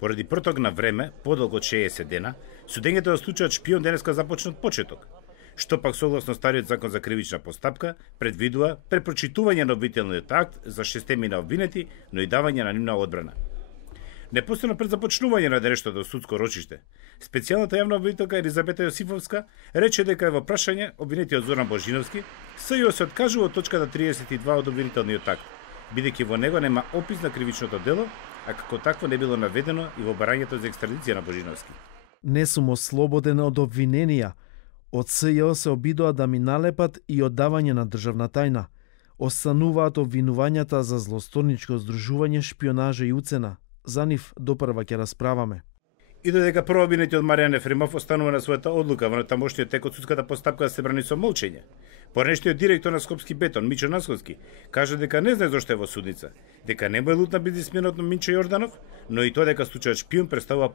Поради проток на време, подолго од 60 дена, судењето за случајот шпион денеска започна од почеток, што пак согласно стариот закон за кривична постапка предвидува препрочитување на обвинителниот акт за 6 мина обвинети, но и давање на нивна одбрана. Непосредно пред започнување на денешното судско рочиште, специјалната јавна обвинителка Елизабета Јосифовска рече дека е во прашање обвинетиот Зоран Божиновски, СЈО се откажува од точката 32 од обвинителниот акт, бидејќи во него нема опис на кривичното дело, а како такво не било наведено и во барањето за екстрадиција на Божиновски. Не сум ослободен од обвиненија. Од СЈО се обидоа да ми налепат и оддавање на државна тајна. Остануваат обвинувањата за злосторничко здружување, шпионажа и уцена. За нив допрва ќе расправаме. И додека прво обвинетиот Маријан Ефремов останува на својата одлука во тамошниот тек од судската постапка да се брани со молчење. Поранешниот директор на Скопски бетон, Мичо Насковски, кажа дека не знае зошто е во судница, дека не му е лут на бизнисменот Минчо Јорданов, но и тоа дека случајот шпион представува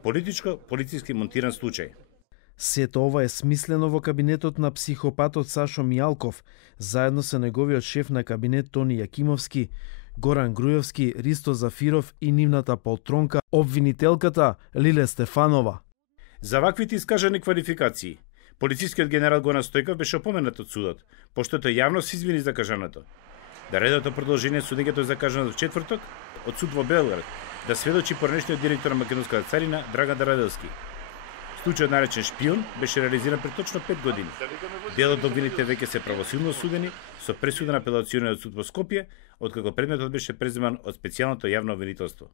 полициски монтиран случај. Сето ова е смислено во кабинетот на психопатот Сашо Мијалков, заедно со неговиот шеф на кабинет Тони Јакимовски, Горан Грујовски, Ристо Зафиров и нивната полтронка, обвинителката Лиле Стефанова. За ваквите искажани квалификации, полицискиот генерал Гонан Стојков беше опоменат од судот, пошто тој јавно се извини за кажаното. Да редовното продолжение судењето е закажано во четврток од суд во Белград, да сведочи поранешниот директор на Македонската царина Драган Дараделски. Случајот наречен шпион беше реализиран пред точно 5 години. Дел од обвинетите веќе се правосилно осудени со пресуда на апелациониот суд во Скопје, откако предметот беше преземан од специјалното јавно обвинителство.